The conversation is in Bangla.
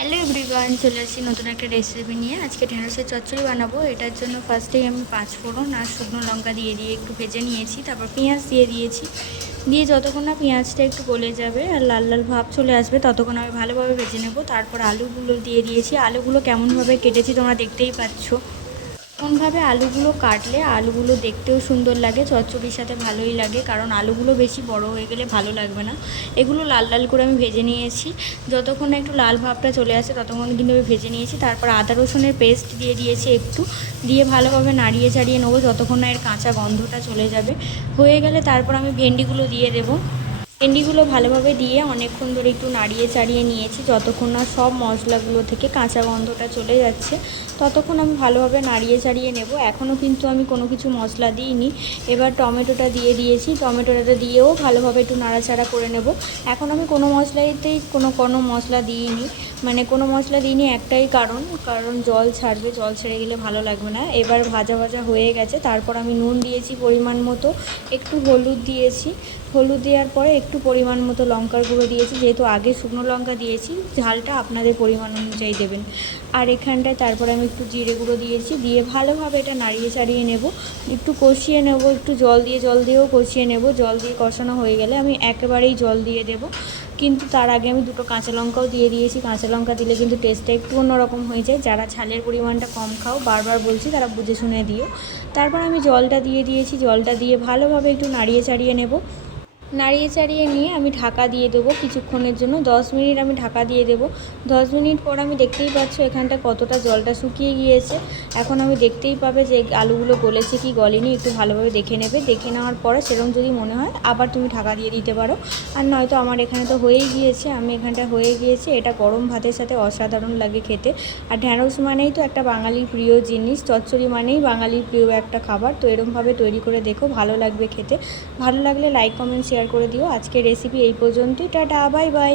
হ্যালো এভরিওয়ান, চলে আসছি নতুন একটা রেসিপি নিয়ে। আজকে ঢেঁড়সের চচ্চড়ি বানাবো। এটার জন্য ফার্স্টেই আমি 5 ফোড়ন আর শুকনো লঙ্কা দিয়ে একটু ভেজে নিয়েছি। তারপর পেঁয়াজ দিয়ে দিয়েছি। দিয়ে যতক্ষণ না পেঁয়াজটা একটু গলে যাবে আর লাল লাল ভাব চলে আসবে ততক্ষণ আমি ভালোভাবে ভেজে নেব। তারপর আলুগুলো দিয়ে দিয়েছি। আলুগুলো কেমনভাবে কেটেছি তোমরা দেখতেই পাচ্ছ। এমনভাবে আলুগুলো কাটলে আলুগুলো দেখতেও সুন্দর লাগে, চচ্চড়ির সাথে ভালোই লাগে, কারণ আলুগুলো বেশি বড় হয়ে গেলে ভালো লাগবে না। এগুলো লাল লাল করে আমি ভেজে নিয়েছি। যতক্ষণ না একটু লাল ভাবটা চলে আসে ততক্ষণ কিন্তু আমি ভেজে নিয়েছি। তারপর আদা রসুনের পেস্ট দিয়ে দিয়েছি একটু, দিয়ে ভালোভাবে নাড়িয়ে চাড়িয়ে নেবো যতক্ষণ না এর কাঁচা গন্ধটা চলে যাবে। হয়ে গেলে তারপর আমি ভেন্ডিগুলো দিয়ে দেবো। ভেন্ডিগুলো ভালোভাবে দিয়ে অনেকক্ষণ ধরে একটু নাড়িয়ে চাড়িয়ে নিয়েছি যতক্ষণ না সব মশলাগুলো থেকে কাঁচা গন্ধটা চলে যাচ্ছে। ততক্ষণ আমি ভালোভাবে নাড়িয়ে চাড়িয়ে নেব। এখনও কিন্তু আমি কোনো কিছু মশলা দিইনি। এবার টমেটোটা দিয়ে দিয়েছি। টমেটোটা দিয়েও ভালোভাবে একটু নাড়াচাড়া করে নেব। এখন আমি কোনো মশলাতেই কোনো মশলা দিইনি, মানে কোনো মশলা দিইনি একটাই কারণ জল ছাড়বে, জল ছেড়ে গেলে ভালো লাগবে না। এবার ভাজা ভাজা হয়ে গেছে। তারপর আমি নুন দিয়েছি পরিমাণ মতো, একটু হলুদ দিয়েছি। হলুদ দেওয়ার পরে একটু পরিমাণ মতো লঙ্কার গুঁড়ো দিয়েছি, যেহেতু আগে শুকনো লঙ্কা দিয়েছি। ঝালটা আপনাদের পরিমাণ অনুযায়ী দেবেন। আর এখানটায় তারপরে আমি একটু জিরে গুঁড়ো দিয়েছি, দিয়ে ভালোভাবে এটা নাড়িয়ে চাড়িয়ে নেব। একটু কষিয়ে নেব, একটু জল দিয়েও কষিয়ে নেব। জল দিয়ে কষানো হয়ে গেলে আমি একেবারেই জল দিয়ে দেব। কিন্তু তার আগে আমি দুটো কাঁচা লঙ্কাও দিয়ে দিয়েছি। কাঁচা লঙ্কা দিলে কিন্তু টেস্টটা একটু অন্যরকম হয়ে যায়। যারা ঝালের পরিমাণটা কম খাও, বারবার বলছি, তারা বুঝে শুনে দিও। তারপর আমি জলটা দিয়ে দিয়েছি। জলটা দিয়ে ভালোভাবে একটু নাড়িয়ে চাড়িয়ে নেব। নাড়িয়ে চাড়িয়ে নিয়ে আমি ঢাকা দিয়ে দেবো কিছুক্ষণের জন্য। 10 মিনিট আমি ঢাকা দিয়ে দেবো। 10 মিনিট পর আমি দেখতেই পাচ্ছ এখানটা কতটা জলটা শুকিয়ে গিয়েছে। এখন আমি দেখতেই পাবে যে আলুগুলো গলেছে কি গলেনি, একটু ভালোভাবে দেখে নেবে। দেখে নেওয়ার পরে সেরকম যদি মনে হয় আবার তুমি ঢাকা দিয়ে দিতে পারো। আর নয়তো আমার এখানে তো হয়েই গিয়েছে, এখানটা হয়ে গিয়েছে। এটা গরম ভাতের সাথে অসাধারণ লাগে খেতে। আর ঢ্যাঁড়স মানেই তো একটা বাঙালির প্রিয় জিনিস, চচ্চড়ি মানেই বাঙালির প্রিয় একটা খাবার। তো এরকমভাবে তৈরি করে দেখো, ভালো লাগবে খেতে। ভালো লাগলে লাইক কমেন্ট শেয়ার করে দিও। আজকের রেসিপি এই পর্যন্তই। Tata, bye bye.